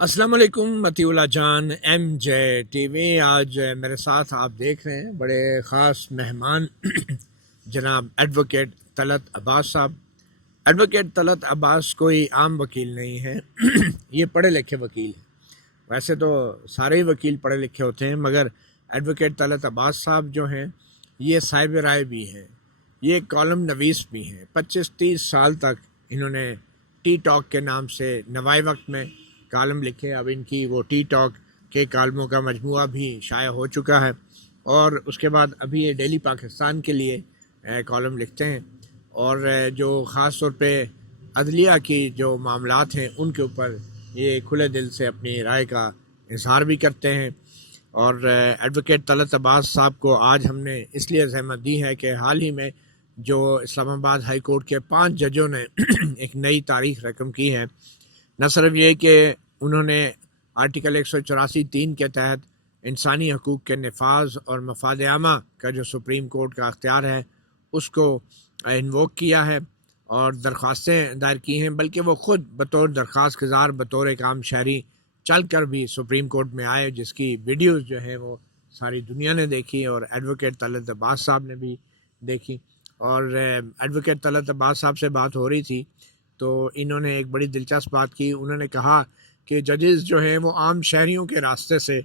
السلام علیکم متی اللہ جان ایم جے ٹی وی۔ آج میرے ساتھ آپ دیکھ رہے ہیں بڑے خاص مہمان جناب ایڈوکیٹ طلعت عباس صاحب۔ ایڈوکیٹ طلعت عباس کوئی عام وکیل نہیں ہے، یہ پڑھے لکھے وکیل ہیں۔ ویسے تو سارے ہی وکیل پڑھے لکھے ہوتے ہیں، مگر ایڈوکیٹ طلعت عباس صاحب جو ہیں یہ صاحب رائے بھی ہیں، یہ کالم نویس بھی ہیں۔ 25-30 سال تک انہوں نے ٹی ٹاک کے نام سے نوائے وقت میں کالم لکھے۔ اب ان کی وہ ٹی ٹاک کے کالموں کا مجموعہ بھی شائع ہو چکا ہے، اور اس کے بعد ابھی یہ ڈیلی پاکستان کے لیے کالم لکھتے ہیں، اور جو خاص طور پہ عدلیہ کی جو معاملات ہیں ان کے اوپر یہ کھلے دل سے اپنی رائے کا اظہار بھی کرتے ہیں۔ اور ایڈوکیٹ طلعت عباس صاحب کو آج ہم نے اس لیے زحمت دی ہے کہ حال ہی میں جو اسلام آباد ہائی کورٹ کے 5 ججوں نے ایک نئی تاریخ رقم کی ہے۔ نہ صرف یہ کہ انہوں نے آرٹیکل 184(3) کے تحت انسانی حقوق کے نفاذ اور مفاد عامہ کا جو سپریم کورٹ کا اختیار ہے اس کو انووک کیا ہے اور درخواستیں دائر کی ہیں، بلکہ وہ خود بطور درخواست گزار، بطور ایک عام شہری چل کر بھی سپریم کورٹ میں آئے، جس کی ویڈیوز جو ہیں وہ ساری دنیا نے دیکھی اور ایڈوکیٹ طلعت عباس صاحب نے بھی دیکھی۔ اور ایڈوکیٹ طلعت عباس صاحب سے بات ہو رہی تھی تو انہوں نے ایک بڑی دلچسپ بات کی۔ انہوں نے کہا کہ ججز جو ہیں وہ عام شہریوں کے راستے سے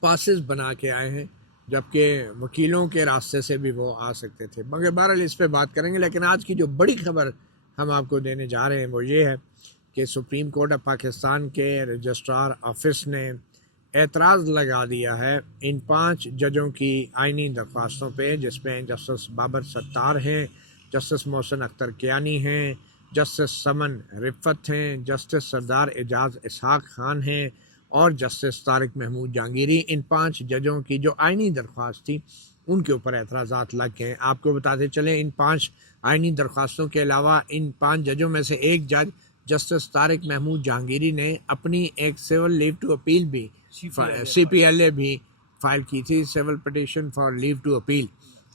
پاسز بنا کے آئے ہیں، جبکہ وکیلوں کے راستے سے بھی وہ آ سکتے تھے، مگر بہرحال اس پہ بات کریں گے۔ لیکن آج کی جو بڑی خبر ہم آپ کو دینے جا رہے ہیں وہ یہ ہے کہ سپریم کورٹ آف پاکستان کے رجسٹرار آفس نے اعتراض لگا دیا ہے ان 5 ججوں کی آئینی درخواستوں پہ، جس میں جسٹس بابر ستار ہیں، جسٹس محسن اختر کیانی ہیں، جسٹس سمن رفت ہیں، جسٹس سردار اعجاز اسحاق خان ہیں اور جسٹس طارق محمود جہانگیری۔ ان 5 ججوں کی جو آئینی درخواست تھی ان کے اوپر اعتراضات لگ گئے ہیں۔ آپ کو بتاتے چلیں ان 5 آئینی درخواستوں کے علاوہ ان 5 ججوں میں سے ایک جج جسٹس طارق محمود جہانگیری نے اپنی ایک سول لیو ٹو اپیل بھی سی پی ایل اے بھی فائل کی تھی، civil petition for leave to appeal,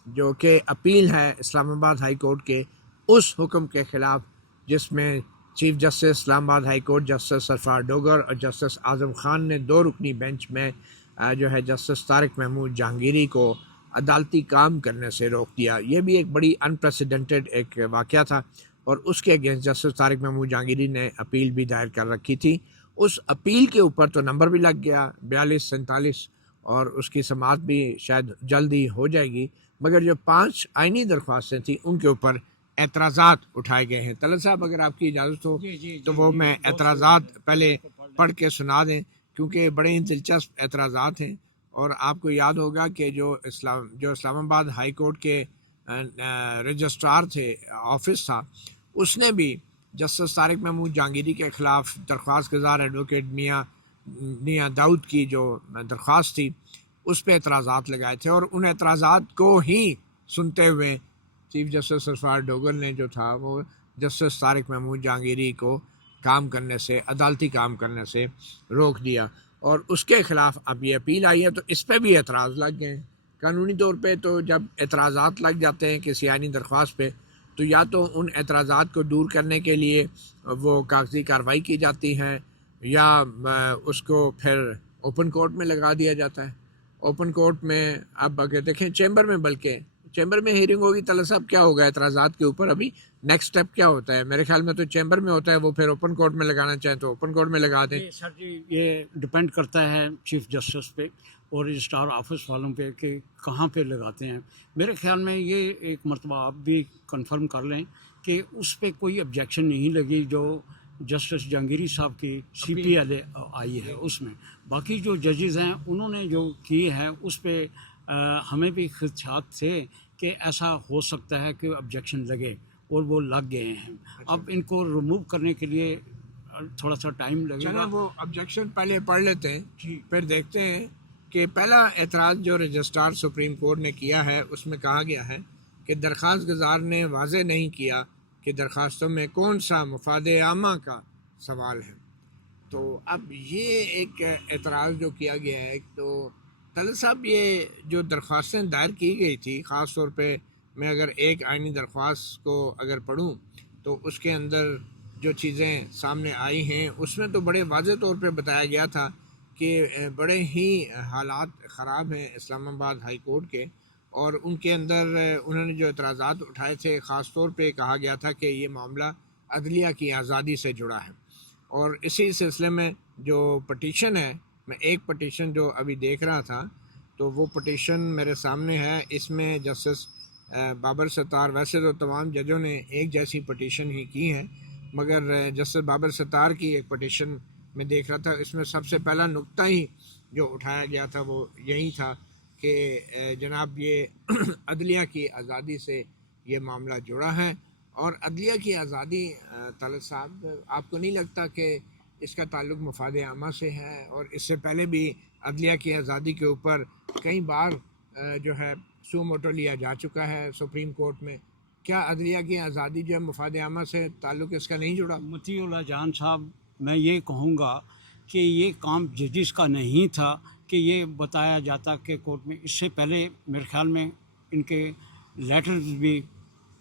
جو کہ اپیل ہے اسلام آباد ہائی کورٹ کے اس حکم کے خلاف جس میں چیف جسٹس اسلام آباد ہائی کورٹ جسٹس سرفراز ڈوگر اور جسٹس اعظم خان نے 2 رکنی بینچ میں جو ہے جسٹس طارق محمود جہانگیری کو عدالتی کام کرنے سے روک دیا۔ یہ بھی ایک بڑی انپریسیڈنٹڈ ایک واقعہ تھا، اور اس کے اگینسٹ جسٹس طارق محمود جہانگیری نے اپیل بھی دائر کر رکھی تھی۔ اس اپیل کے اوپر تو نمبر بھی لگ گیا 4247، اور اس کی سماعت بھی شاید جلد ہی ہو جائے گی، مگر جو 5 آئینی درخواستیں تھیں ان کے اوپر اعتراضات اٹھائے گئے ہیں۔ طلعت صاحب اگر آپ کی اجازت ہو تو وہ میں اعتراضات پہلے پڑھ کے سنا دیں، کیونکہ بڑے ہی دلچسپ اعتراضات ہیں۔ اور آپ کو یاد ہوگا کہ جو اسلام آباد ہائی کورٹ کے رجسٹرار تھے، آفس تھا، اس نے بھی جسٹس طارق محمود جہانگیری کے خلاف درخواست گزار ایڈوکیٹ میاں داؤد کی جو درخواست تھی اس پہ اعتراضات لگائے تھے، اور ان اعتراضات کو ہی سنتے ہوئے چیف جسٹس سرفراز ڈوگر نے جو تھا وہ جسٹس طارق محمود جہانگیری کو کام کرنے سے، عدالتی کام کرنے سے روک دیا، اور اس کے خلاف اب یہ اپیل آئی ہے تو اس پہ بھی اعتراض لگ گئے ہیں۔ قانونی طور پہ تو جب اعتراضات لگ جاتے ہیں کسی آئینی درخواست پہ تو یا تو ان اعتراضات کو دور کرنے کے لیے وہ کاغذی کارروائی کی جاتی ہے، یا اس کو پھر اوپن کورٹ میں لگا دیا جاتا ہے۔ اوپن کورٹ میں اب اگر دیکھیں چیمبر میں، بلکہ چیمبر میں ہیئرنگ ہوگی، طلعت صاحب کیا ہوگا اعتراضات کے اوپر؟ ابھی نیکسٹ سٹیپ کیا ہوتا ہے؟ میرے خیال میں تو چیمبر میں ہوتا ہے، وہ پھر اوپن کورٹ میں لگانا چاہیں تو اوپن کورٹ میں لگا دیں۔ سر جی، یہ ڈپینڈ کرتا ہے چیف جسٹس پہ اور رجسٹرار آفس والوں پہ کہ کہاں پہ لگاتے ہیں۔ میرے خیال میں یہ ایک مرتبہ آپ بھی کنفرم کر لیں کہ اس پہ کوئی آبجیکشن نہیں لگی جو جسٹس جہانگیری صاحب کی سی پی ایل اے آئی ہے اس میں۔ باقی جو ججز ہیں انہوں نے جو کیے ہیں اس پہ ہمیں بھی خدشات تھے کہ ایسا ہو سکتا ہے کہ آبجیکشن لگے، اور وہ لگ گئے ہیں۔ اب ان کو ریموو کرنے کے لیے تھوڑا سا ٹائم لگے گا۔ وہ آبجیکشن پہلے پڑھ لیتے ہیں، پھر دیکھتے ہیں کہ پہلا اعتراض جو رجسٹرار سپریم کورٹ نے کیا ہے اس میں کہا گیا ہے کہ درخواست گزار نے واضح نہیں کیا کہ درخواستوں میں کون سا مفاد عامہ کا سوال ہے۔ تو اب یہ ایک اعتراض جو کیا گیا ہے، تو طلعت صاحب یہ جو درخواستیں دائر کی گئی تھی، خاص طور پہ میں اگر ایک آئینی درخواست کو اگر پڑھوں تو اس کے اندر جو چیزیں سامنے آئی ہیں اس میں تو بڑے واضح طور پہ بتایا گیا تھا کہ بڑے ہی حالات خراب ہیں اسلام آباد ہائی کورٹ کے، اور ان کے اندر انہوں نے جو اعتراضات اٹھائے تھے خاص طور پہ کہا گیا تھا کہ یہ معاملہ عدلیہ کی آزادی سے جڑا ہے، اور اسی سلسلے میں جو پٹیشن ہے، میں ایک پٹیشن جو ابھی دیکھ رہا تھا تو وہ پٹیشن میرے سامنے ہے، اس میں جسٹس بابر ستار، ویسے تو تمام ججوں نے ایک جیسی پٹیشن ہی کی ہے، مگر جسٹس بابر ستار کی ایک پٹیشن میں دیکھ رہا تھا، اس میں سب سے پہلا نقطہ ہی جو اٹھایا گیا تھا وہ یہی تھا کہ جناب یہ عدلیہ کی آزادی سے یہ معاملہ جڑا ہے، اور عدلیہ کی آزادی طالب صاحب آپ کو نہیں لگتا کہ اس کا تعلق مفاد عامہ سے ہے؟ اور اس سے پہلے بھی عدلیہ کی آزادی کے اوپر کئی بار جو ہے سو موٹو لیا جا چکا ہے سپریم کورٹ میں، کیا عدلیہ کی آزادی جو ہے مفاد عامہ سے تعلق اس کا نہیں جڑا؟ مطیع اللہ جان صاحب، میں یہ کہوں گا کہ یہ کام ججز کا نہیں تھا کہ یہ بتایا جاتا کہ کورٹ میں، اس سے پہلے میرے خیال میں ان کے لیٹرز بھی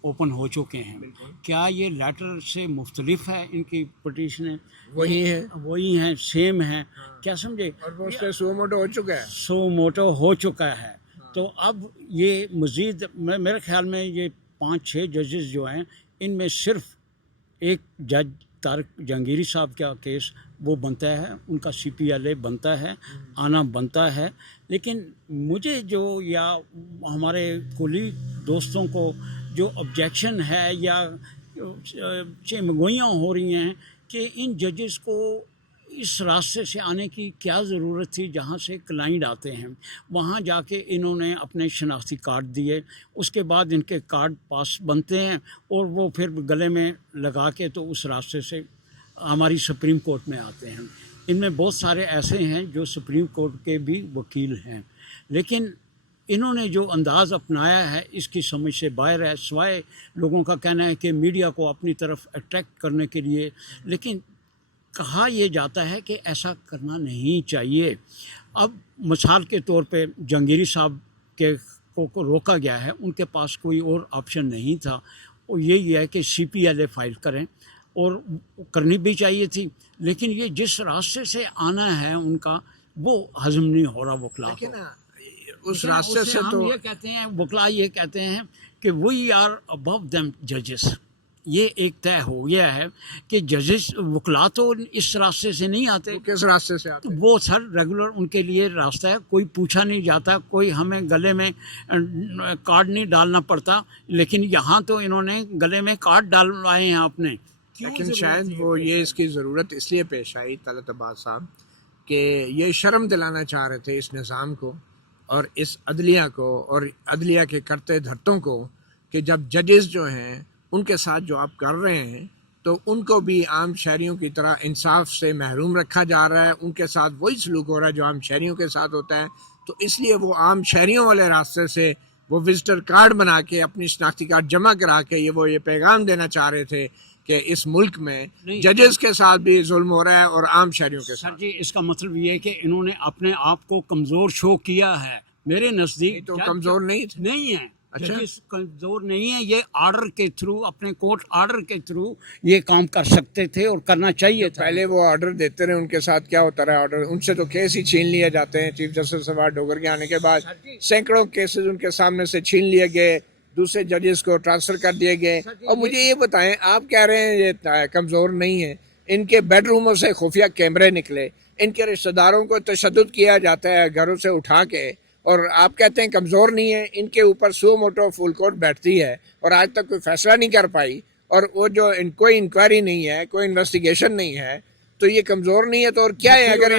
اوپن ہو چکے ہیں، کیا یہ لیٹر سے مختلف ہے ان کی پٹیشنیں؟ وہی ہیں، سیم ہیں، کیا سمجھے؟ اور وہ اس سے سو موٹو ہو چکا ہے، سو موٹو ہو چکا ہے، تو اب یہ مزید میرے خیال میں یہ 5-6 ججز جو ہیں ان میں صرف ایک جج طارق جہانگیری صاحب کا کیس وہ بنتا ہے، ان کا CPLA بنتا ہے، آنا بنتا ہے، لیکن مجھے جو یا ہمارے کلی دوستوں کو جو آبجیکشن ہے یا چمگوئیاں ہو رہی ہیں کہ ان ججز کو اس راستے سے آنے کی کیا ضرورت تھی جہاں سے کلائنٹ آتے ہیں، وہاں جا کے انہوں نے اپنے شناختی کارڈ دیے، اس کے بعد ان کے کارڈ پاس بنتے ہیں اور وہ پھر گلے میں لگا کے تو اس راستے سے ہماری سپریم کورٹ میں آتے ہیں۔ ان میں بہت سارے ایسے ہیں جو سپریم کورٹ کے بھی وکیل ہیں، لیکن انہوں نے جو انداز اپنایا ہے اس کی سمجھ سے باہر ہے، سوائے لوگوں کا کہنا ہے کہ میڈیا کو اپنی طرف اٹریکٹ کرنے کے لیے، لیکن کہا یہ جاتا ہے کہ ایسا کرنا نہیں چاہیے۔ اب مثال کے طور پہ جہانگیری صاحب کے کو روکا گیا ہے، ان کے پاس کوئی اور آپشن نہیں تھا، اور یہی ہے کہ CPLA فائل کریں، اور کرنی بھی چاہیے تھی، لیکن یہ جس راستے سے آنا ہے ان کا وہ ہضم نہیں ہو رہا وکلا کو۔ اس راستے سے ہم تو یہ کہتے ہیں، وکلا یہ کہتے ہیں کہ وی آر ابو دیم ججز، یہ ایک طے ہو گیا ہے کہ ججز وکلا تو اس راستے سے نہیں آتے، کس راستے سے آتے؟ وہ سر ریگولر ان کے لیے راستہ ہے، کوئی پوچھا نہیں جاتا، کوئی ہمیں گلے میں کارڈ نہیں ڈالنا پڑتا، لیکن یہاں تو انہوں نے گلے میں کارڈ ڈالوائے ہیں اپنے، لیکن شاید وہ یہ اس کی ضرورت اس لیے پیش آئی طلعت عباس صاحب کہ یہ شرم دلانا چاہ رہے تھے اس نظام کو اور اس عدلیہ کو اور عدلیہ کے کرتے دھرتوں کو کہ جب ججز جو ہیں ان کے ساتھ جو آپ کر رہے ہیں تو ان کو بھی عام شہریوں کی طرح انصاف سے محروم رکھا جا رہا ہے، ان کے ساتھ وہی سلوک ہو رہا ہے جو عام شہریوں کے ساتھ ہوتا ہے، تو اس لیے وہ عام شہریوں والے راستے سے وہ وزٹر کارڈ بنا کے اپنی شناختی کارڈ جمع کرا کے یہ پیغام دینا چاہ رہے تھے کہ اس ملک میں ججز کے ساتھ بھی ظلم ہو رہا ہے اور عام شہریوں کے ساتھ۔ سر جی، اس کا مطلب یہ ہے کہ انہوں نے اپنے آپ کو کمزور شو کیا ہے، میرے نزدیک تو کمزور نہیں تھے، نہیں ہے، اچھا کمزور نہیں ہے، یہ آرڈر کے تھرو، اپنے کورٹ آرڈر کے تھرو یہ کام کر سکتے تھے اور کرنا چاہیے تھا۔ پہلے وہ آرڈر دیتے رہے، ان کے ساتھ کیا ہوتا رہا آرڈر، ان سے تو کیس ہی چھین لیے جاتے ہیں، چیف جسٹس سوار ڈوگر کے آنے کے بعد سینکڑوں کیسز ان کے سامنے سے چھین لیے گئے، دوسرے ججز کو ٹرانسفر کر دیے گئے۔ اور مجھے یہ بتائیں، آپ کہہ رہے ہیں یہ کمزور نہیں ہے، ان کے بیڈ روموں سے خفیہ کیمرے نکلے، ان کے رشتہ داروں کو تشدد کیا جاتا ہے گھروں سے اٹھا کے، اور آپ کہتے ہیں کمزور نہیں ہے، ان کے اوپر سو موٹو فل کورٹ بیٹھتی ہے اور آج تک کوئی فیصلہ نہیں کر پائی، اور وہ جو کوئی انکوائری نہیں ہے، کوئی انویسٹیگیشن نہیں ہے، تو یہ کمزور نہیں ہے تو اور کیا ہے؟ اگر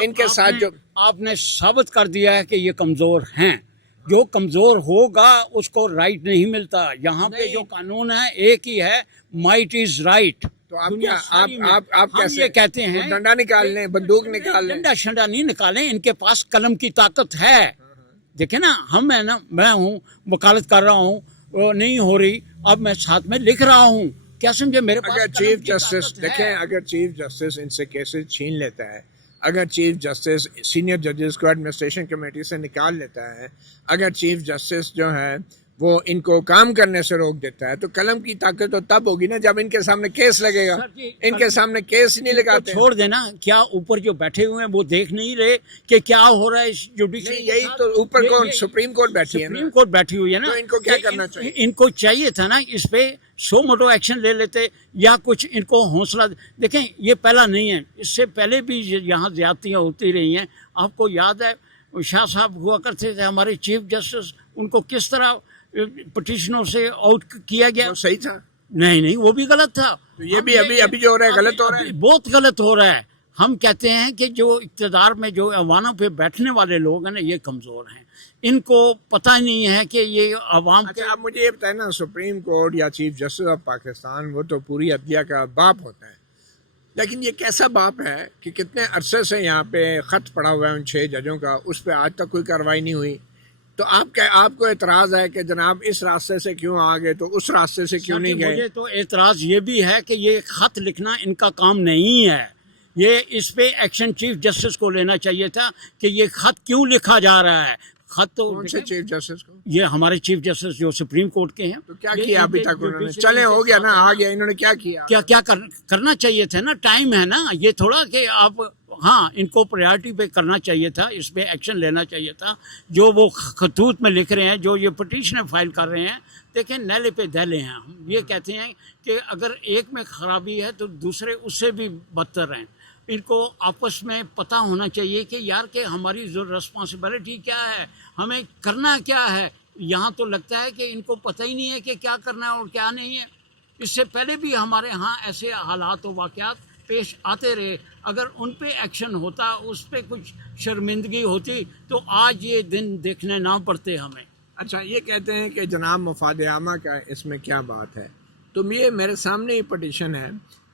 ان کے ساتھ جو آپ نے ثابت کر دیا ہے کہ یہ کمزور ہیں، جو کمزور ہوگا اس کو رائٹ نہیں ملتا، یہاں پہ جو قانون ہے ایک ہی ہے، مائٹ از رائٹ۔ تو آپ کیا آپ کیسے یہ کہتے ہیں ڈنڈا نکال لیں، بندوق نکال لیں؟ ڈنڈا شنڈا نہیں نکالیں، ان کے پاس قلم کی طاقت ہے، دیکھیں نا، میں ہوں وکالت کر رہا ہوں، نہیں ہو رہی، اب میں ساتھ میں لکھ رہا ہوں، کیا سمجھے، میرے پاس اگر چیف جسٹس دیکھیں، اگر چیف جسٹس ان سے کیسز چھین لیتا ہے، اگر چیف جسٹس سینئر ججز کو ایڈمنسٹریشن کمیٹی سے نکال لیتا ہے، اگر چیف جسٹس جو ہے وہ ان کو کام کرنے سے روک دیتا ہے. تو قلم کی طاقت تو تب ہوگی نا جب ان کے سامنے کیس لگے گا. ان کے سامنے کیس نہیں لگاتے. چھوڑ دینا, کیا اوپر جو بیٹھے ہوئے ہیں وہ دیکھ نہیں رہے کہ کیا ہو رہا ہے جوڈیشری؟ یہی تو اوپر کون, سپریم کورٹ بیٹھی ہے نا. سپریم کورٹ بیٹھی ہوئی ہے نا. تو ان کو کیا کرنا چاہیے؟ ان کو چاہیے تھا نا اس پہ سو موٹو ایکشن لے لیتے, یا کچھ ان کو حوصلہ. دیکھیں یہ پہلا نہیں ہے, اس سے پہلے بھی یہاں زیادتیاں ہوتی رہی ہیں. آپ کو یاد ہے شاہ صاحب ہوا کرتے تھے ہمارے چیف جسٹس, ان کو کس طرح پٹیشنوں سے آؤٹ کیا گیا. وہ صحیح تھا. نہیں وہ بھی غلط تھا. تو یہ بھی ابھی جو ہو رہا ہے غلط ہو رہا ہے. بہت غلط ہو رہا ہے. ہم کہتے ہیں کہ جو اقتدار میں جو ایوانوں پہ بیٹھنے والے لوگ ہیں نا یہ کمزور ہیں, ان کو پتہ نہیں ہے کہ یہ عوام کے. اچھا آپ مجھے یہ بتائیں نا, سپریم کورٹ یا چیف جسٹس آف پاکستان وہ تو پوری عدلیہ کا باپ ہوتا ہے, لیکن یہ کیسا باپ ہے کہ کتنے عرصے سے یہاں پہ خط پڑا ہوا ہے ان 6 ججوں کا, اس پہ آج تک کوئی کارروائی نہیں ہوئی. تو آپ کو اعتراض ہے کہ جناب اس راستے سے کیوں آ گئے تو اس راستے سے کیوں نہیں گئے؟ مجھے تو اعتراض یہ بھی ہے کہ یہ خط لکھنا ان کا کام نہیں ہے. یہ اس پہ ایکشن چیف جسٹس کو لینا چاہیے تھا کہ یہ خط کیوں لکھا جا رہا ہے. خط تو کون سے چیف جسٹس کو؟ یہ ہمارے چیف جسٹس جو سپریم کورٹ کے ہیں. تو کیا کیا ابھی تک انہوں نے؟ چلے ہو گیا نا, آ گیا, انہوں نے کیا کیا؟ کیا کرنا چاہیے تھا نا, ٹائم ہے نا. یہ تھوڑا کہ آپ ہاں ان کو پریارٹی پہ کرنا چاہیے تھا, اس پہ ایکشن لینا چاہیے تھا. جو وہ خطوط میں لکھ رہے ہیں, جو یہ پٹیشنیں فائل کر رہے ہیں, دیکھیں نیلے پہ دہلے ہیں. ہم یہ کہتے ہیں کہ اگر ایک میں خرابی ہے تو دوسرے اس سے بھی بدتر ہیں. ان کو آپس میں پتہ ہونا چاہیے کہ یار کہ ہماری رسپانسبلٹی کیا ہے, ہمیں کرنا کیا ہے. یہاں تو لگتا ہے کہ ان کو پتہ ہی نہیں ہے کہ کیا کرنا ہے اور کیا نہیں ہے. اس سے پہلے بھی ہمارے ہاں ایسے حالات و واقعات پیش آتے رہے. اگر ان پہ ایکشن ہوتا, اس پہ کچھ شرمندگی ہوتی, تو آج یہ دن دیکھنے نہ پڑتے ہمیں. اچھا یہ کہتے ہیں کہ جناب مفاد عامہ کا اس میں کیا بات ہے. تو یہ میرے سامنے یہ پٹیشن ہے,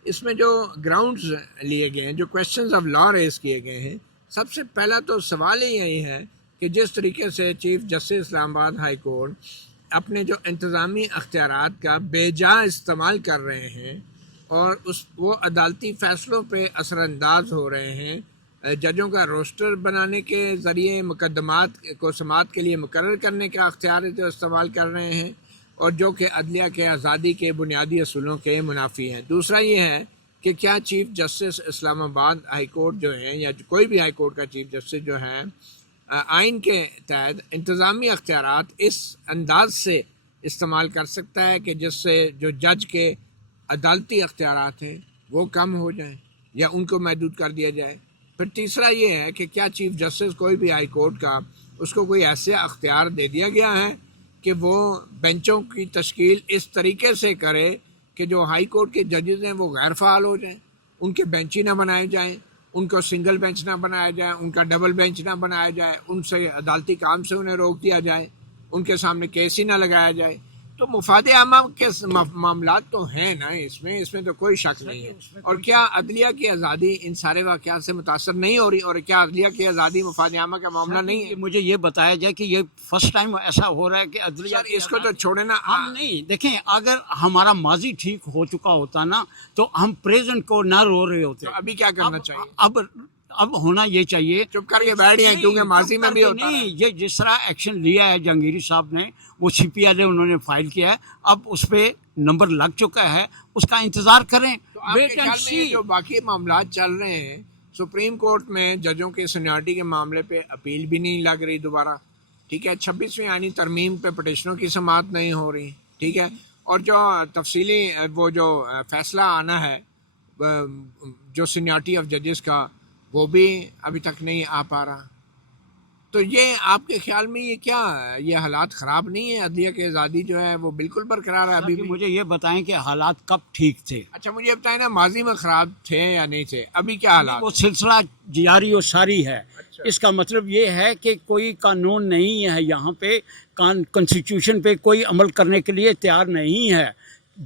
اس میں جو گراؤنڈز لیے گئے ہیں, جو کویسچنز آف لا ریز کیے گئے ہیں, سب سے پہلا تو سوال ہی یہی ہے کہ جس طریقے سے چیف جسٹس اسلام آباد ہائی کورٹ اپنے جو انتظامی اختیارات کا بے جا استعمال کر رہے ہیں اور وہ عدالتی فیصلوں پہ اثر انداز ہو رہے ہیں, ججوں کا روسٹر بنانے کے ذریعے مقدمات کو سماعت کے لیے مقرر کرنے کا اختیار جو استعمال کر رہے ہیں, اور جو کہ عدلیہ کے آزادی کے بنیادی اصولوں کے منافی ہیں. دوسرا یہ ہے کہ کیا چیف جسٹس اسلام آباد ہائی کورٹ جو ہیں, یا کوئی بھی ہائی کورٹ کا چیف جسٹس جو ہے, آئین کے تحت انتظامی اختیارات اس انداز سے استعمال کر سکتا ہے کہ جس سے جو جج کے عدالتی اختیارات ہیں وہ کم ہو جائیں یا ان کو محدود کر دیا جائے. پھر تیسرا یہ ہے کہ کیا چیف جسٹس کوئی بھی ہائی کورٹ کا, اس کو کوئی ایسے اختیار دے دیا گیا ہے کہ وہ بینچوں کی تشکیل اس طریقے سے کرے کہ جو ہائی کورٹ کے ججز ہیں وہ غیر فعال ہو جائیں, ان کے بینچ ہی نہ بنائے جائیں, ان کو سنگل بینچ نہ بنایا جائے, ان کا ڈبل بینچ نہ بنایا جائے, ان سے عدالتی کام سے انہیں روک دیا جائے, ان کے سامنے کیس ہی نہ لگایا جائے. تو مفاد عامہ کے معاملات تو ہیں نا اس میں تو کوئی شک نہیں ہے. اور کیا عدلیہ کی آزادی ان سارے واقعات سے متاثر نہیں ہو رہی, اور کیا عدلیہ کی آزادی مفاد عامہ کا معاملہ نہیں ہے؟ مجھے یہ بتایا جائے کہ یہ فرسٹ ٹائم ایسا ہو رہا ہے کہ عدلیہ اس کو تو چھوڑے نا. ہم نہیں دیکھیں, اگر ہمارا ماضی ٹھیک ہو چکا ہوتا نا تو ہم پریزنٹ کو نہ رو رہے ہوتے. ابھی کیا کرنا چاہیے؟ اب ہونا یہ چاہیے چپ کر کے بیٹھ گئے, کیونکہ ماضی میں بھی ہوتا نہیں. یہ جس طرح ایکشن لیا ہے جہانگیری صاحب نے, وہ سی پی ایل اے انہوں نے فائل کیا ہے, اب اس پہ نمبر لگ چکا ہے, اس کا انتظار کریں. ویٹ اینڈ سی. جو باقی معاملات چل رہے ہیں سپریم کورٹ میں, ججوں کے سینیورٹی کے معاملے پہ اپیل بھی نہیں لگ رہی دوبارہ, ٹھیک ہے. 26ویں آئینی ترمیم پہ پٹیشنوں کی سماعت نہیں ہو رہی, ٹھیک ہے. اور جو تفصیلی وہ جو فیصلہ آنا ہے جو سینیورٹی آف ججز کا, وہ بھی ابھی تک نہیں آ پا رہا. تو یہ آپ کے خیال میں یہ کیا, یہ حالات خراب نہیں ہے؟ عدلیہ کی آزادی جو ہے وہ بالکل برقرار ہے ابھی بھی. مجھے یہ بتائیں کہ حالات کب ٹھیک تھے؟ اچھا مجھے بتائیں نا, ماضی میں خراب تھے یا نہیں تھے, ابھی کیا حالات؟ وہ سلسلہ جاری و ساری ہے. اس کا مطلب یہ ہے کہ کوئی قانون نہیں ہے یہاں پہ, کانسٹیٹیوشن پہ کوئی عمل کرنے کے لیے تیار نہیں ہے.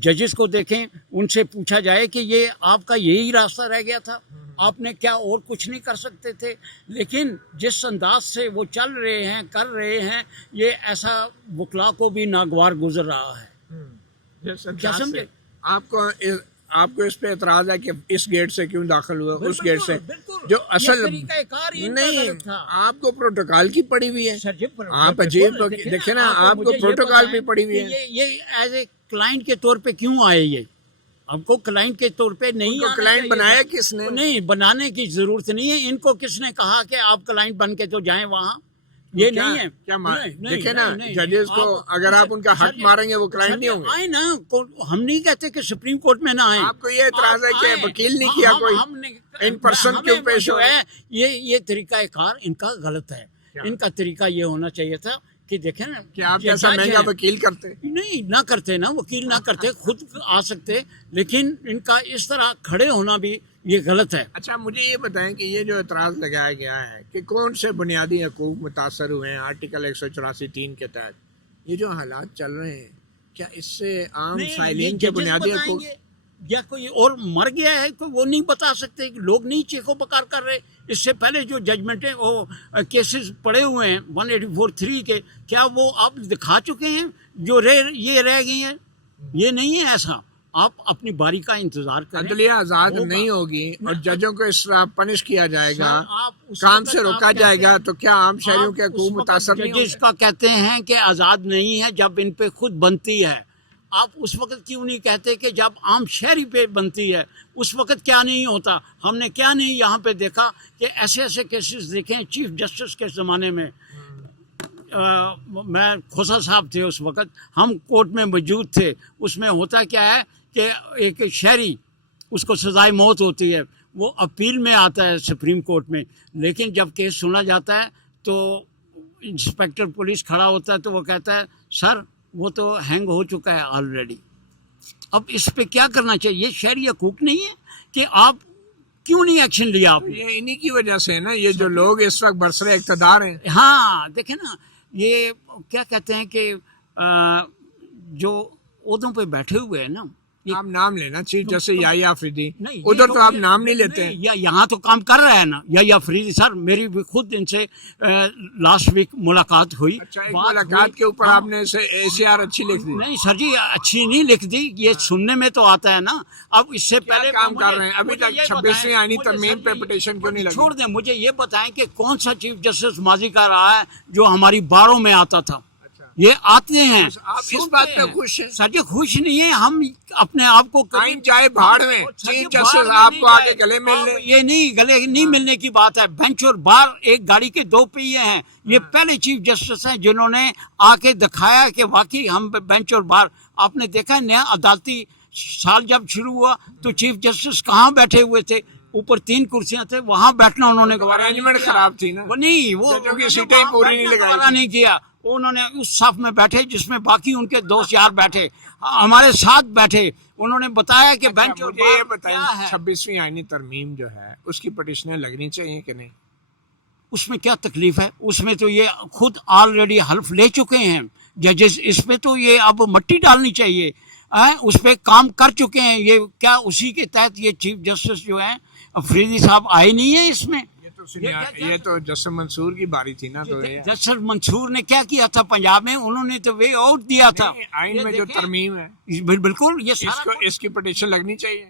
ججز کو دیکھیں, ان سے پوچھا جائے کہ یہ آپ کا یہی راستہ رہ گیا تھا, آپ نے کیا اور کچھ نہیں کر سکتے تھے؟ لیکن جس انداز سے وہ چل رہے ہیں, کر رہے ہیں, یہ ایسا وکلا کو بھی ناگوار گزر رہا ہے. کیا سمجھے؟ آپ کو اس پہ اعتراض ہے کہ اس گیٹ سے کیوں داخل ہوا, اس گیٹ سے. بالکل جو اصل طریقہ کار ان کا نہیں، غلط تھا آپ کو پروٹوکال کی پڑی ہوئی ہے. سر جی آپ عجیب دیکھیں نا، آپ کو پروٹوکال بھی پڑی ہوئی ہے. یہ ایز اے کلائنٹ کے طور پہ کیوں آئے؟ یہ آپ کو کلائنٹ کے طور پہ نہیں آنا کلائنٹ چاہیے بنایا تھا. کس نے؟ نہیں، بنانے کی ضرورت نہیں ہے. ان کو کس نے کہا کہ آپ کلائنٹ بن کے تو جائیں وہاں؟ یہ نہیں ہے. کیا نہیں، دیکھیں نا، نہیں، ججز کو اگر آپ ان کا حق ماریں گے وہ کلائنٹ نہیں ہوں گے. آئے نا، ہم نہیں کہتے کہ سپریم کورٹ میں نہ آئیں. آپ کو یہ اعتراض ہے کہ آئیں. وکیل نہیں کیا کوئی ہم نے ان پرسن ہمیں کیوں پیش جو ہو ہے یہ طریقہ کار ان کا غلط ہے. ان کا طریقہ یہ ہونا چاہیے تھا کہ دیکھیں نا کہ آپ جیسا مہنگا وکیل کرتے. نہیں، نہ کرتے نا، وکیل نہ کرتے، خود آ سکتے، لیکن ان کا اس طرح کھڑے ہونا بھی یہ غلط ہے. اچھا مجھے یہ بتائیں کہ یہ جو اعتراض لگایا گیا ہے کہ کون سے بنیادی حقوق متاثر ہوئے ہیں آرٹیکل 184(3) کے تحت، یہ جو حالات چل رہے ہیں کیا اس سے عام سائلین کے بنیادی حقوق یا کوئی اور مر گیا ہے کوئی وہ نہیں بتا سکتے؟ لوگ نہیں چیخو پکار کر رہے. اس سے پہلے جو ججمنٹیں وہ کیسز پڑے ہوئے ہیں 184(3) کے، کیا وہ آپ دکھا چکے ہیں جو یہ رہ گئی ہیں؟ یہ نہیں ہے ایسا. آپ اپنی باری کا انتظار کریں. عدلیہ آزاد نہیں ہوگی اور ججوں کو اس طرح پنش کیا جائے گا، آپ اس کام وقت سے روکا آپ جائے کہتے گا، ہیں- تو کیا عام شہریوں کے آپ حقوق اس وقت متاثر نہیں ہوں ججز کا کہتے ہیں کہ آزاد نہیں ہے جب ان پہ خود بنتی ہے. آپ اس وقت کیوں نہیں کہتے کہ جب عام شہری پہ بنتی ہے اس وقت کیا نہیں ہوتا؟ ہم نے کیا نہیں یہاں پہ دیکھا کہ ایسے ایسے کیسز دیکھیں چیف جسٹس کے زمانے میں. میں کھوسا صاحب تھے اس وقت، ہم کورٹ میں موجود تھے. اس میں ہوتا کیا ہے کہ ایک شہری اس کو سزائے موت ہوتی ہے، وہ اپیل میں آتا ہے سپریم کورٹ میں، لیکن جب کیس سنا جاتا ہے تو انسپیکٹر پولیس کھڑا ہوتا ہے تو وہ کہتا ہے سر وہ تو ہینگ ہو چکا ہے آلریڈی. اب اس پہ کیا کرنا چاہیے؟ یہ شہری حقوق نہیں ہے کہ آپ کیوں نہیں ایکشن لیا آپ نے؟ یہ انہی کی وجہ سے ہے نا، یہ جو لوگ اس وقت برسر اقتدار ہیں. ہاں دیکھیں نا، یہ کیا کہتے ہیں کہ جو عہدوں پہ بیٹھے ہوئے ہیں نا، آپ نام لینا چیف جسٹس یحییٰ آفریدی، نہیں، ادھر تو آپ نام نہیں لیتے. یا یہاں تو کام کر رہا ہے نا یحییٰ آفریدی سر. میری بھی خود ان سے لاسٹ ویک ملاقات ہوئی. اچھا، ایک ملاقات کے اوپر آپ نے ACR اچھی لکھ دی. نہیں سر جی، اچھی نہیں لکھ دی، یہ سننے میں تو آتا ہے نا. اب اس سے کیا پہلے کام کر رہے ہیں ابھی تک 26ویں آئینی ترمیم پہ پٹیشن کیوں نہیں لگی؟ چھوڑ دیں، مجھے یہ بتائیں کہ کون سا چیف جسٹس ماضی کا رہا ہے جو ہماری باروں میں آتا تھا؟ یہ آتے ہیں. آپ اس بات پہ خوش ہیں؟ سر جی خوش نہیں ہے، ہم اپنے آپ کو آئین چاہے بھاڑ میں، چیف جسٹس آپ کو آگے گلے مل لیں. یہ نہیں گلے نہیں ملنے کی بات ہے. بینچ اور بار ایک گاڑی کے دو پہیے ہیں. یہ پہلے چیف جسٹس ہیں جنہوں نے آ کے دکھایا کہ واقعی ہم بینچ اور بار. آپ نے دیکھا نیا عدالتی سال جب شروع ہوا تو چیف جسٹس کہاں بیٹھے ہوئے تھے؟ اوپر 3 کرسیاں تھے، وہاں بیٹھنا انہوں نے گوارا ارینجمنٹ خراب تھی نا، وہ نہیں، وہ ججوں کی سیٹیں ہی پوری نہیں لگائی گوارا نہیں کیا. انہوں نے اس صف میں بیٹھے جس میں باقی ان کے دوست یار بیٹھے، ہمارے ساتھ بیٹھے. انہوں نے بتایا کہ بینچ اور مجھے یہ بار بتائیں کیا ہے. 26ویں آئینی ترمیم جو ہے اس کی پٹیشنیں لگنی چاہیے کہ نہیں؟ اس میں کیا تکلیف ہے؟ اس میں تو یہ خود آلریڈی حلف لے چکے ہیں ججز. اس پہ تو یہ اب مٹی ڈالنی چاہیے. اس پہ کام کر چکے ہیں. یہ کیا اسی کے تحت یہ چیف جسٹس جو ہیں افریدی صاحب آئے نہیں ہیں اس میں؟ یہ تو جسٹس منصور کی باری تھی نا. تو جسٹس منصور نے کیا کیا تھا پنجاب میں؟ انہوں نے تو وے آؤٹ دیا تھا. آئین میں جو ترمیم ہے بالکل یہ سارا اس کی پٹیشن لگنی چاہیے.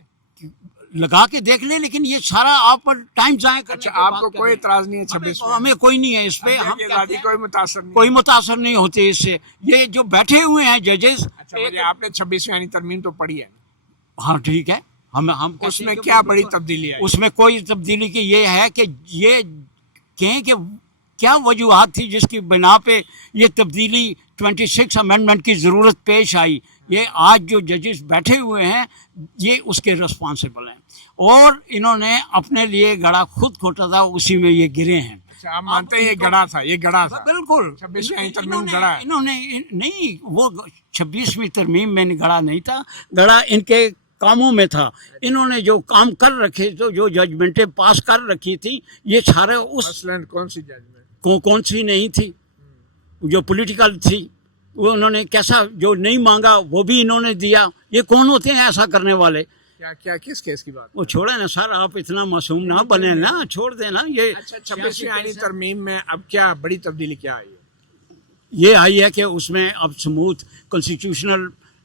لگا کے دیکھ لیں، لیکن یہ سارا آپ پر ٹائم ضائع کرنے اچھا، کی آپ بات کو کر کوئی رہے ہیں. اعتراض نہیں ہے 26 میں؟ ہمیں کوئی نہیں ہے اس پہ. ہم آزادی کوئی متاثر نہیں. کوئی متاثر نہیں ہوتے اس سے. یہ جو بیٹھے ہوئے ہیں ججز. اچھا، آپ نے 26ویں آئینی ترمیم تو پڑھی ہے، ہاں ٹھیک ہے. ہم اس میں کیا بڑی تبدیلی آئی؟ اس میں کوئی تبدیلی کی یہ ہے کہ یہ کہیں کہ کیا وجوہات تھی جس کی بنا پہ یہ تبدیلی 26 امینڈمنٹ کی ضرورت پیش آئی. یہ آج جو ججز بیٹھے ہوئے ہیں یہ اس کے رسپانسبل ہیں، اور انہوں نے اپنے لیے گڑھا خود کھوٹا تھا، اسی میں یہ گرے ہیں. اچھا، آپ مانتے ہیں یہ گڑھا تھا؟ یہ گڑھا تھا بالکل. 26ویں آئینی ترمیم گڑھا ہے. انہوں نے نہیں، وہ 26ویں ترمیم میں گڑھا نہیں تھا، گڑھا ان کے کاموں میں تھا. انہوں نے جو کام کر رکھے تو جو ججمنٹیں پاس کر رکھی تھی یہ سارے اس مثلاً کون سی ججمنٹ؟ کون سی نہیں تھی جو پولیٹیکل تھی. وہ انہوں نے کیسا جو نہیں مانگا وہ بھی انہوں نے دیا. یہ کون ہوتے ہیں ایسا کرنے والے؟ کیا کس کیس کی بات؟ وہ چھوڑیں نا سر، آپ اتنا معصوم نہ بنے نا، چھوڑ دیں نا. یہ اچھا، 26ویں آئینی ترمیم میں اب کیا بڑی تبدیلی کیا آئی ہے؟ یہ آئی ہے کہ اس میں اب سموتھ کنسٹیٹیوشنل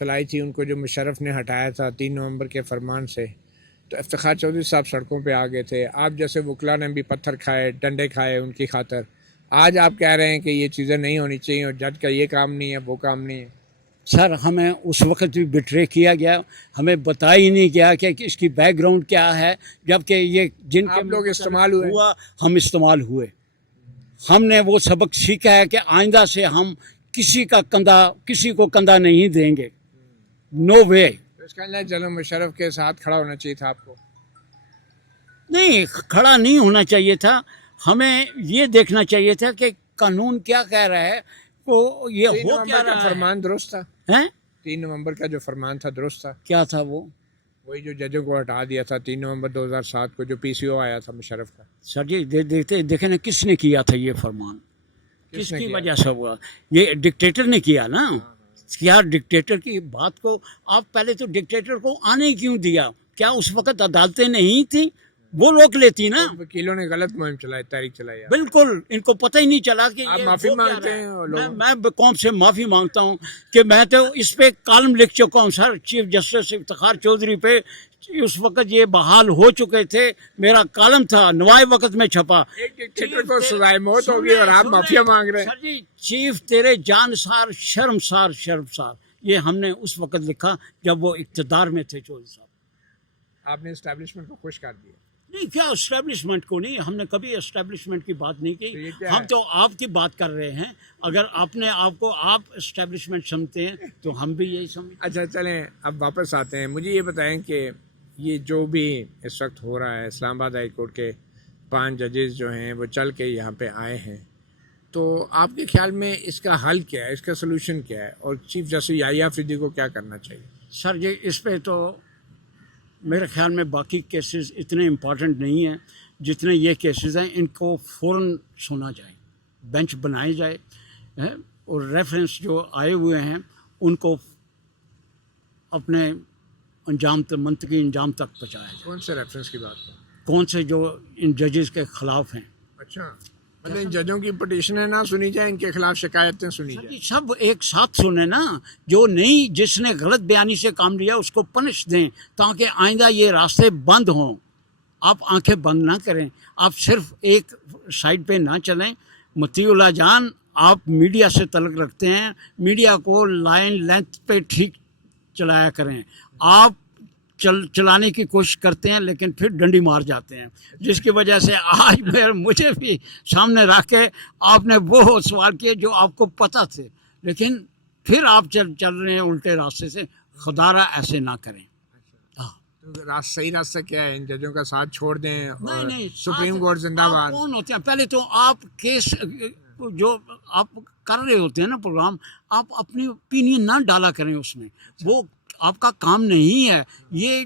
چلائی تھی ان کو جو مشرف نے ہٹایا تھا 3 نومبر کے فرمان سے، تو افتخار چودھری صاحب سڑکوں پہ آ گئے تھے. آپ جیسے وکلا نے بھی پتھر کھائے، ڈنڈے کھائے ان کی خاطر. آج آپ کہہ رہے ہیں کہ یہ چیزیں نہیں ہونی چاہیے اور جج کا یہ کام نہیں ہے، وہ کام نہیں ہے. سر ہمیں اس وقت بھی بٹرے کیا گیا، ہمیں بتایا ہی نہیں گیا کہ اس کی بیک گراؤنڈ کیا ہے، جبکہ یہ جن کے آپ لوگ استعمال ہوئے. ہوا ہم استعمال ہوئے. ہم نے وہ سبق سیکھا ہے کہ آئندہ سے ہم کسی کو کندھا نہیں دیں گے. نو وے. اس کا اللہ جنرل مشرف کے ساتھ کھڑا ہونا چاہیے تھا آپ کو. نہیں، کھڑا نہیں ہونا چاہیے تھا. ہمیں یہ دیکھنا چاہیے تھا کہ قانون کیا کہہ رہا ہے، وہ یہ 3 ہو نومبر کیا کا رہا فرمان درست تھا. ہے. 3 نومبر کا جو فرمان تھا درست تھا. کیا تھا وہ؟ وہی جو ججوں کو ہٹا دیا تھا 3 نومبر 2007 کو، جو پی سی او آیا تھا مشرف کا. سر جی دیکھیں نا، کس نے کیا تھا یہ فرمان، کس نے کی کیا؟ وجہ سے ہوا؟ یہ ڈکٹیٹر نے کیا نا. کیا ڈکٹیٹر کی بات کو آپ پہلے تو ڈکٹیٹر کو آنے کیوں دیا؟ کیا اس وقت عدالتیں نہیں تھیں؟ وہ روک لیتی نا. وکیلوں نے غلط مہم چلائی، تحریک چلائی. بالکل ان کو پتہ ہی نہیں چلا کہ آپ یہ معافی ہو کیا مانگتے رہا ہے. ہیں اور لوگوں- میں قوم سے معافی مانگتا ہوں کہ میں تو اس پہ کالم لکھ چکا ہوں سر. چیف جسٹس افتخار چودھری پہ اس وقت یہ بحال ہو چکے تھے، میرا کالم تھا، نوائے وقت میں چھپا. ایک ڈکٹیٹر کو سزائے موت ہوگی اور آپ معافیا مانگ رہے ہیں. سر جی چیف تیرے جانسار شرمسار شرمسار، یہ ہم نے اس وقت لکھا جب وہ اقتدار میں تھے چودھری صاحب. آپ نے اسٹیبلشمنٹ کو خوش کر دیا. نہیں، کیا اسٹیبلشمنٹ کو نہیں، ہم نے کبھی اسٹیبلشمنٹ کی بات نہیں تو یہ کی. کیا ہم ہے؟ تو آپ کی بات کر رہے ہیں. اگر آپ اسٹیبلشمنٹ سمجھتے ہیں تو ہم بھی یہی سمجھتے ہیں. اچھا چلیں اب واپس آتے ہیں. مجھے یہ بتائیں کہ یہ جو بھی اس وقت ہو رہا ہے، اسلام آباد ہائی کورٹ کے 5 ججز جو ہیں وہ چل کے یہاں پہ آئے ہیں، تو آپ کے خیال میں اس کا حل کیا ہے، اس کا سلوشن کیا ہے، اور چیف جسٹس یحییٰ آفریدی کو کیا کرنا چاہیے؟ سر جی اس پہ تو میرے خیال میں باقی کیسز اتنے امپورٹنٹ نہیں ہیں جتنے یہ کیسز ہیں. ان کو فوراً سنا جائے، بینچ بنائی جائے، اور ریفرنس جو آئے ہوئے ہیں ان کو اپنے منطقی انجام تک پہنچایا جائے. کون سے ریفرنس کی بات ہے؟ کون سے جو ان ججز کے خلاف ہیں. اچھا، مطلب ان ججوں کی پٹیشنیں نہ سنی جائیں، ان کے خلاف شکایتیں سنی سر جائیں. جی سب ایک ساتھ سنیں نا. جو نہیں، جس نے غلط بیانی سے کام لیا اس کو پنش دیں تاکہ آئندہ یہ راستے بند ہوں. آپ آنکھیں بند نہ کریں، آپ صرف ایک سائڈ پہ نہ چلیں. مطیع اللہ جان، آپ میڈیا سے تعلق رکھتے ہیں، میڈیا کو لائن لینتھ پہ ٹھیک چلایا کریں. آپ چلانے کی کوشش کرتے ہیں لیکن پھر ڈنڈی مار جاتے ہیں، جس کی وجہ سے آج مجھے بھی سامنے رکھ کے آپ نے وہ سوال کیے جو آپ کو پتہ تھے، لیکن پھر آپ چل رہے ہیں الٹے راستے سے. خدا را ایسے نہ کریں. تو صحیح راستہ کیا ہے؟ ان ججوں کا ساتھ چھوڑ دیں اور نہیں، سپریم کورٹ زندہ آپ باد. کون ہوتے ہیں؟ پہلے تو آپ کیس جو آپ کر رہے ہوتے ہیں نا پروگرام، آپ اپنی اوپینین نہ ڈالا کریں اس میں. وہ آپ کا کام نہیں ہے، یہ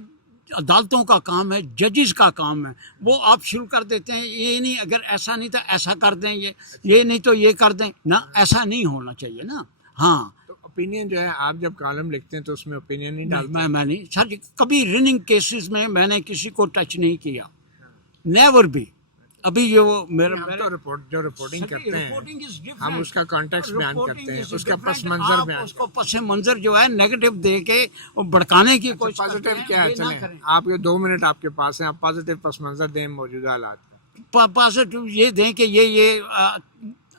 عدالتوں کا کام ہے، ججز کا کام ہے. وہ آپ شروع کر دیتے ہیں، یہ نہیں اگر ایسا نہیں تو ایسا کر دیں، یہ نہیں تو یہ کر دیں نا. ایسا نہیں ہونا چاہیے نا. ہاں تو اوپینین جو ہے، آپ جب کالم لکھتے ہیں تو اس میں اوپینین نہیں ڈالتے؟ میں نہیں سر جی، کبھی رننگ کیسز میں میں نے کسی کو ٹچ نہیں کیا، نیور بھی. ابھی یہ وہ میرا ہم تو جو رپورٹنگ کرتے ہیں ہم اس کا کانٹیکسٹ بیان کرتے ہیں، اس کا پس منظر بیان اس کو پس منظر جو ہے نیگیٹو دے کے بڑکانے کی کوشش کرتے پازیٹیو ہیں. کیا ہے؟ یہ نہ چلیں کریں. آپ کے 2 منٹ آپ کے پاس ہیں، آپ پازیٹیو پس منظر دیں موجودہ حالات کا. پازیٹیو یہ دیں کہ یہ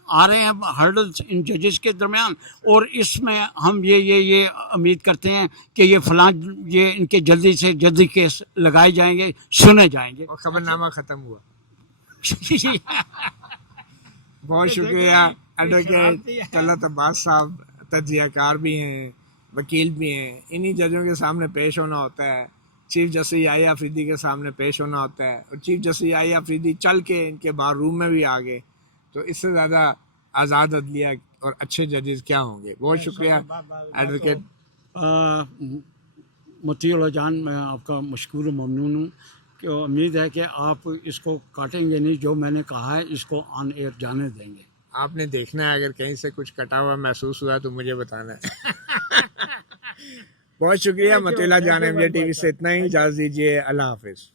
آ رہے ہیں ہرڈلز ان ججز کے درمیان، اور اس میں ہم یہ امید کرتے ہیں کہ یہ فلاں یہ ان کے جلدی سے جلدی کیس لگائے جائیں گے، سنے جائیں گے. اور خبر نامہ ختم ہوا. بہت شکریہ ایڈوکیٹ طلعت عباس صاحب. تجزیہ کار بھی ہیں، وکیل بھی ہیں. انہی ججوں کے سامنے پیش ہونا ہوتا ہے، چیف جسٹس یحییٰ آفریدی کے سامنے پیش ہونا ہوتا ہے، اور چیف جسٹس یحییٰ آفریدی چل کے ان کے بار روم میں بھی آ گئے. تو اس سے زیادہ آزاد عدلیہ اور اچھے ججز کیا ہوں گے. بہت شکریہ ایڈوکیٹ. مطیع اللہ جان، میں آپ کا مشکور و ممنون ہوں کہ امید ہے کہ آپ اس کو کاٹیں گے نہیں. جو میں نے کہا ہے اس کو آن ایئر جانے دیں گے. آپ نے دیکھنا ہے، اگر کہیں سے کچھ کٹا ہوا محسوس ہوا تو مجھے بتانا ہے. بہت شکریہ. مطیع اللہ جان، MJ TV سے اتنا ہی. اجازت دیجیے. اللہ حافظ.